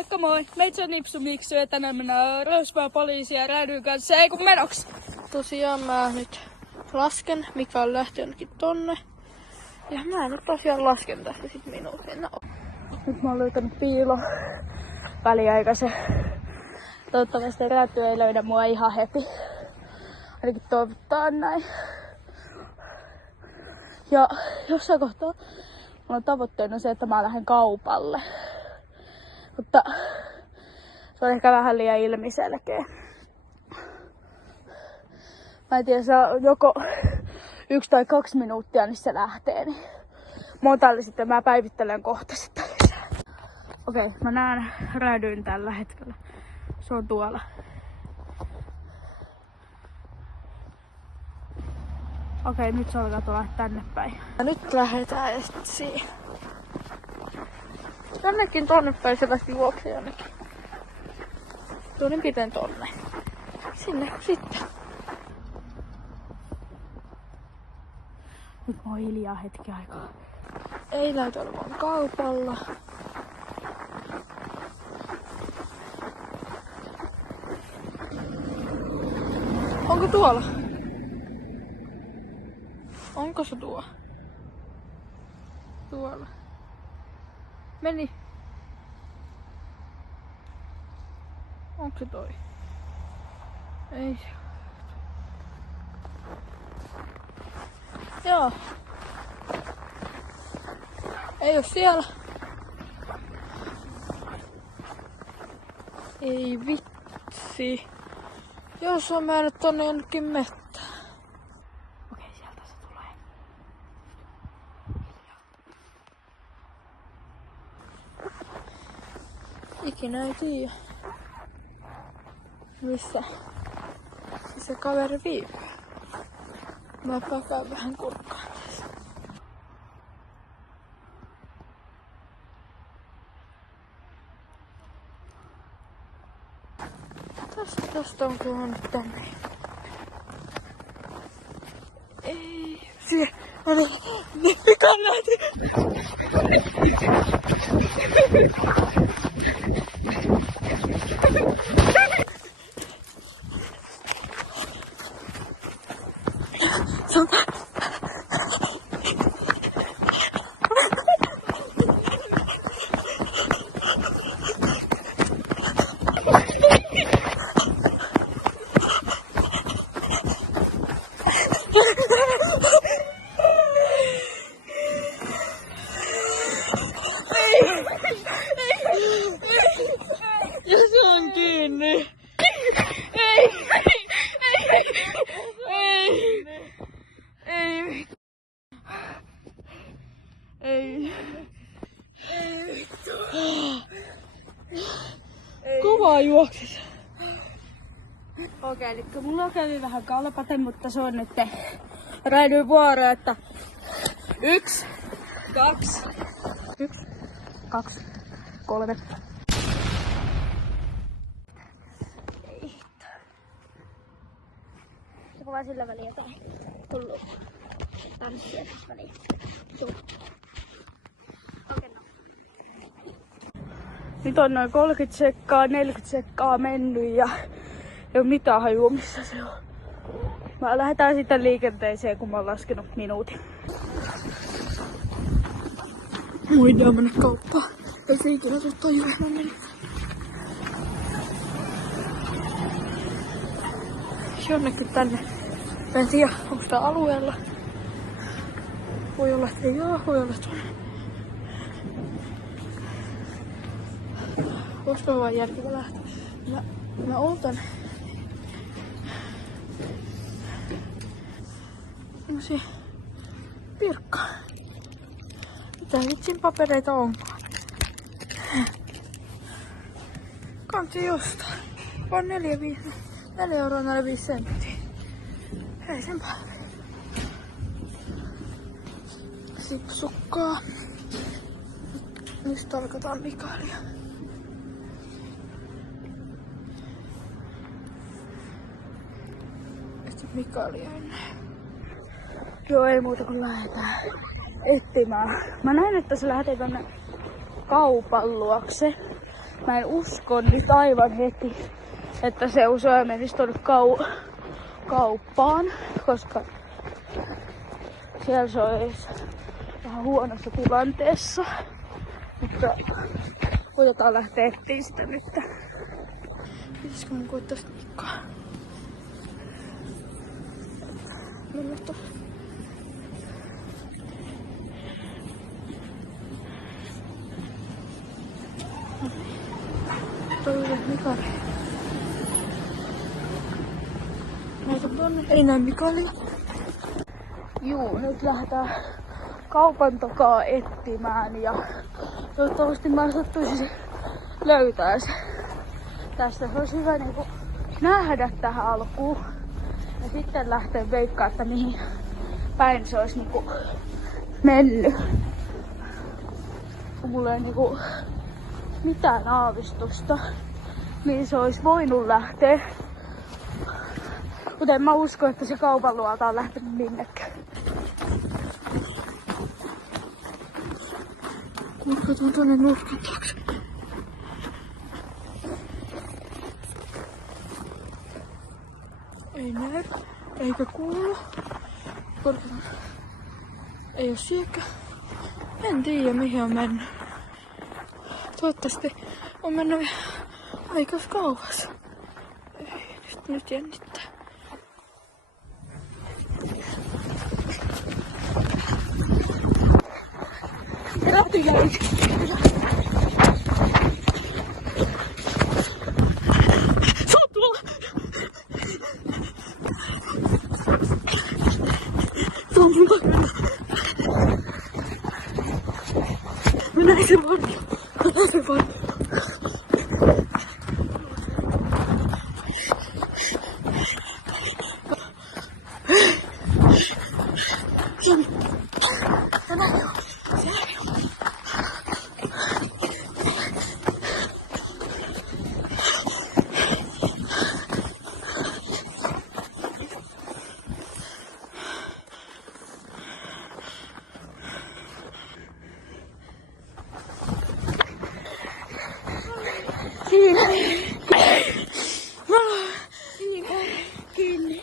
Moikka moi! Meitä on Nipsu Miksu ja tänään mennään Röysvää poliisia Räädyn kanssa. Ei kun menoksi! Tosiaan mä nyt lasken, mikä on lähti jonnekin tonne. Ja mä nyt tosiaan lasken tästä sit minuutin. Nyt mä oon löytänyt piilo väliaikaisen. Toivottavasti Rääty ei löydä mua ihan heti. Ainakin toivottaa näin. Ja jossain kohtaa mulla on tavoitteena se, että mä lähden kaupalle. Mutta se on ehkä vähän liian ilmiselkeä. Mä en tiedä, se on joko 1 tai 2 minuuttia, niin se lähtee. Niin montalle sitten mä päivittelen kohta sitten. Okei, mä näen Räädyn tällä hetkellä. Se on tuolla. Okei, nyt se alkaa tulla tänne päin. Ja nyt lähdetään etsiin. Tännekin tonne päin se lähti juokseen jonnekin. Tuonne piten tonne. Sinne sitten. Nyt mä oon hiljaa hetki aikaa. Ei näytä olevan kaupalla. Onko tuolla? Onko se tuo? Tuolla. Meni. Onko se toi? Ei. Joo. Ei oo siellä. Ei vitsi. Jos on mennyt tonne jonnekin mettään. Okei, sieltä se tulee. Ikinä ei tiedä. Missä se kaveri viipyy. Mä käyn vähän kurkkaan tässä. Tästä on kulunut tänne. Ei. Siellä. Niin mikä lähti. Ja se on kiinni. Ei. Kovaa juoksis. Okei, eli mulla kävi vähän kalpate, mutta se on nyt Räädyn vuoro, että 1, 2, 3. Ei. Joko vaan sillä väliin jotain hullua tanssia tässä väliin. Okei, no. Nyt on noin 30 sekkaa, 40 sekkaa mennyt ja ei oo mitään hajua missä se on. Mä lähdetään sitten liikenteeseen, kun mä oon laskenut minuutin. Muidaan mennä kauppaan. Ei se ikinä tuu tajua, mä menin. Jonnekin tänne. Mä en tiedä, onko tää alueella. Voi olla, että ei oo, voi olla tuonne. Olisiko vaan järkevä lähteä? Mä ootan. Semmosia pirkkaa. Mitä vitsin papereita onkaan? Kansi jostain. Vaan 4 euroa 45 senttiä. Ei sen päälle. Sipsukkaa. Nyt tarkoitan Mikaelia. Mikaelia ennen. Joo, ei muuta kuin lähdetään etsimään. Mä näin, että se lähtee tonne kaupan luokse. mä en usko nyt aivan heti, että se usein menisi tuonne kauppaan, koska siellä se olisi vähän huonossa tilanteessa. Mutta otetaan lähteä etsiä sitä nyt. Pitäisikö mun koittaa snikkaa? Mennä tuossa. Toi on Mikali. Näitä tonne. Ei näy Mikalia. Juu, nyt lähdetään kaupan takaa etsimään ja toivottavasti mä sattuisin löytää se. Tästä se olisi hyvä niinku nähdä tähän alkuun ja sitten lähteä veikkaa, että mihin päin se olisi niinku mennyt. Kun mulla ei niinku mitään aavistusta, niin se olisi voinut lähteä. Mutta en mä usko, että se kaupan luolta on lähtenyt minnekään. Katson tuonne nurkan taakse. Ei näy, eikä kuulu. Korketaan. Ei oo siekkä. En tiedä mihin on mennyt. Toivottavasti on mennyt aika kauas. Ei, nyt jännittää. Lähtikää! Mä näin sen varjo. Mä näin sen varjo. Kiinni.